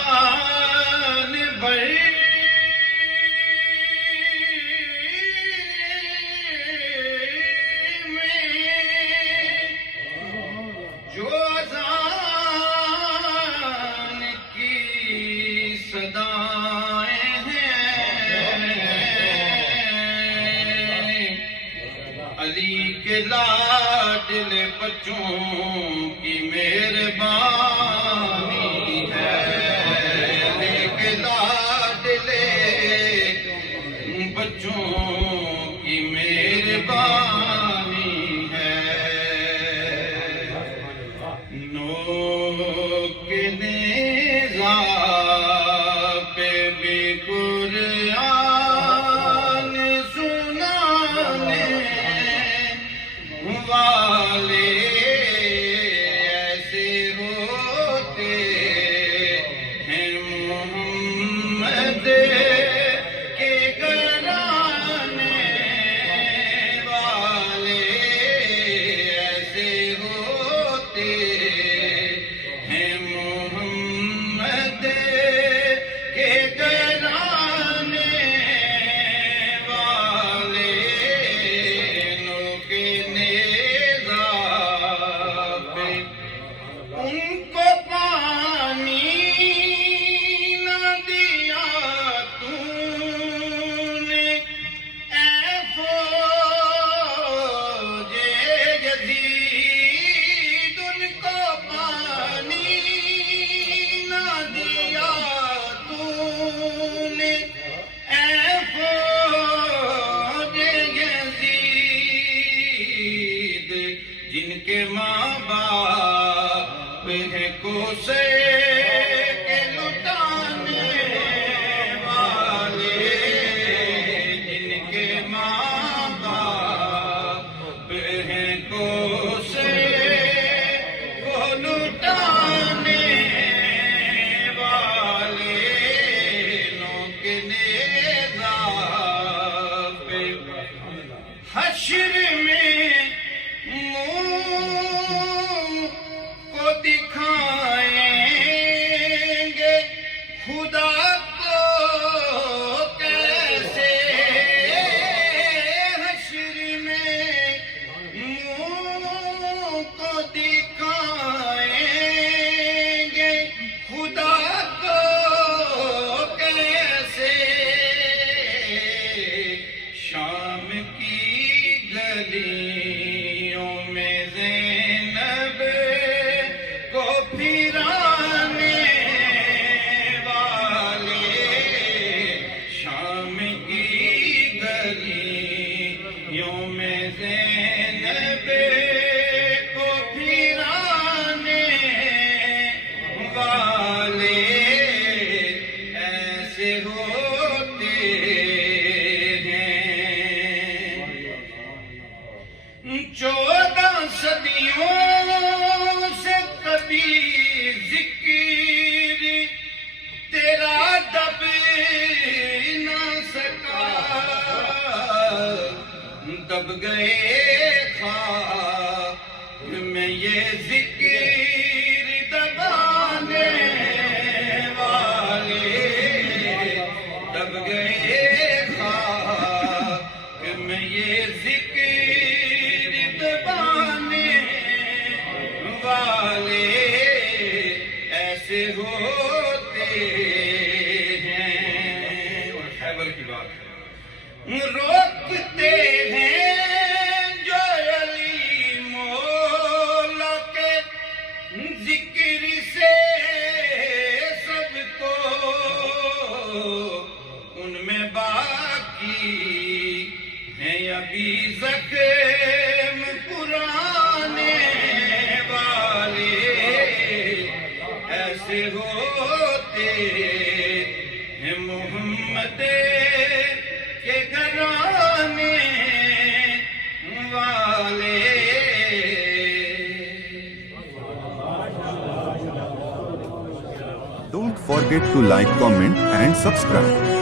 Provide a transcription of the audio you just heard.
جہان بھر میں جو اذان کی صدائیں ہیں، علی کے لاڈلے بچوں کی مہربانی ہے، علی کے لاڈلے بچوں کی مہربانی ہے۔ نوک نیزہ پہ بھی قرآن سنانے والے ایسے ہوتے ہیں، محمد کے گھرانے والے ایسے ہوتے ہیں، محمد کے گھرانے والے۔ نوک نیزہ پہ ان کو پانی نہ دیا تو نے، اے فوج یزید، ان کو پانی نہ دیا تو نے، اے فوج یزید، جن کے ماں باپ ہیں کوسے کے لٹانے والے، جن کے ماں باپ ہیں کوسے کو لٹانے والے۔ نوک نیزہ پہ حشر میں منہ کو دکھائیں گے خدا کو کیسے، حشر میں منہ کو دکھائیں گے خدا کو کیسے، شام کی گلیوں میں زینب کو پھرانے والے، شام کی گلیوں میں زینب کو پھرانے والے ایسے ہوتے ہیں۔ 14 صدیوں سے کبھی ذکر تیرا دب نہ سکا، دب گئے خاک میں یہ ذکر دبانے والے، دب گئے خاک میں یہ ذکر دبانے والے ایسے ہوتے ہیں۔ اور خیبر کی بات ہے، روکتے ہیں جو علی مولا کے ذکر سے سب کو، ان میں باقی ہیں ابھی زخم پرانے والے ایسے ہوتے ہیں، محمد کے گھرانے والے۔ Don't forget to like, comment and subscribe.